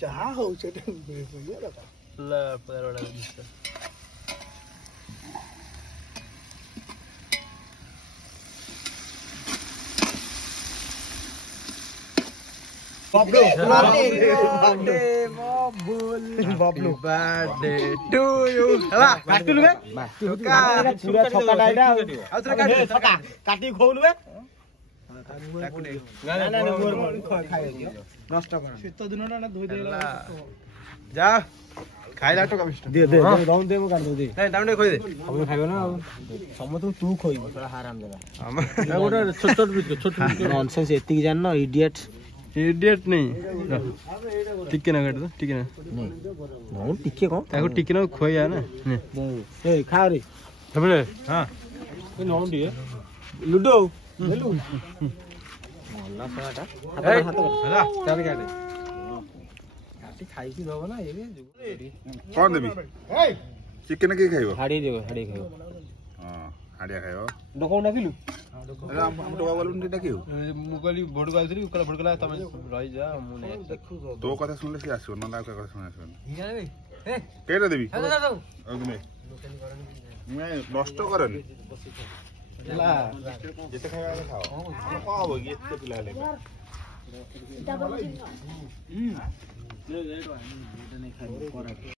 ଯାହା ହଉ ସେଟା ଇଏ ଦରକାର ଲା ପରଡା ଜିନିଷ ବବଲୁ birthday to you ହେଲା କାଟିଲୁ ବେ ପୁରା ଛକା ଡାଇଟା ଆଉ ଥରେ କାଟି ଛକା କାଟି ଖୋଉଲୁ ବେ ନଷ୍ଟ କର ଶୀତ ଦିନଟା ନା ଧୋଇ ଦେଲା ଯା ଖାଇଲା ଟକା ବିଷ୍ଟ ଦେ ଦେ ରହୁନ ଦେ ମୁଁ କାଟି ଦଉ ଦେ ନାଇଁ ତାମେ ଖୋଇ ଦେ ସବୁ ଖାଇବ ନା ଆଉ ସମସ୍ତଙ୍କୁ ତୁ ଖୋଇବ ସେଟା ହାରାମ ଦେଲା ଗୋଟେ ଛୋଟ ଛୋଟ ନନସେନ୍ସ ଏତିକି ଜାଣିନ ଇଡିୟଟ ଇଡିୟଟ नहीं ଟିକେ ନା କାଟ ଟିକେ ନା ମୁଁ ଟିକେ କଣ ତାକୁ ଟିକେ ନା ଖୋଇଆ ନା ଏ ଖା ରେ ତମେ ହଁ ଏ ନଣ ଟିକେ ଲୁଡୋ ନେଲୁ ମଲା ସାଟା ହାତ ହେଲା ଚାଲ କାଟେ କାଟି ଖାଇକି ଦବ ନା ଏ କଣ ଦେବି ଚିକେନ କି ଖାଇବ ହାଡି ଦେବ ହାଡି ଖାଇବ ହଁ ହାଡିଆ ଖାଇବ ଡକଉ ଡାକିଲୁ ଆମ ଟୋକା ଗଲୁନି ଡାକିବୁ ମୁଁ କହିଲି ଭୋଟକୁ ଆଉଥିଲି ଭୋଟ ତମେ ରହିଯା ମୁଁ ତୋ କଥା ଶୁଣିଲେ ସେ ଆସିବ ନହେଲେ ଆଉ କାହା କଥା ଶୁଣି ଆସିବନି କେଇଟା ଦେବି ନଷ୍ଟ କରେନି ହେଲା ଯେତେ ଖାଇବା ଖାଅ କଣ ହବ କି ଏତେ ପିଲା ହେଲେ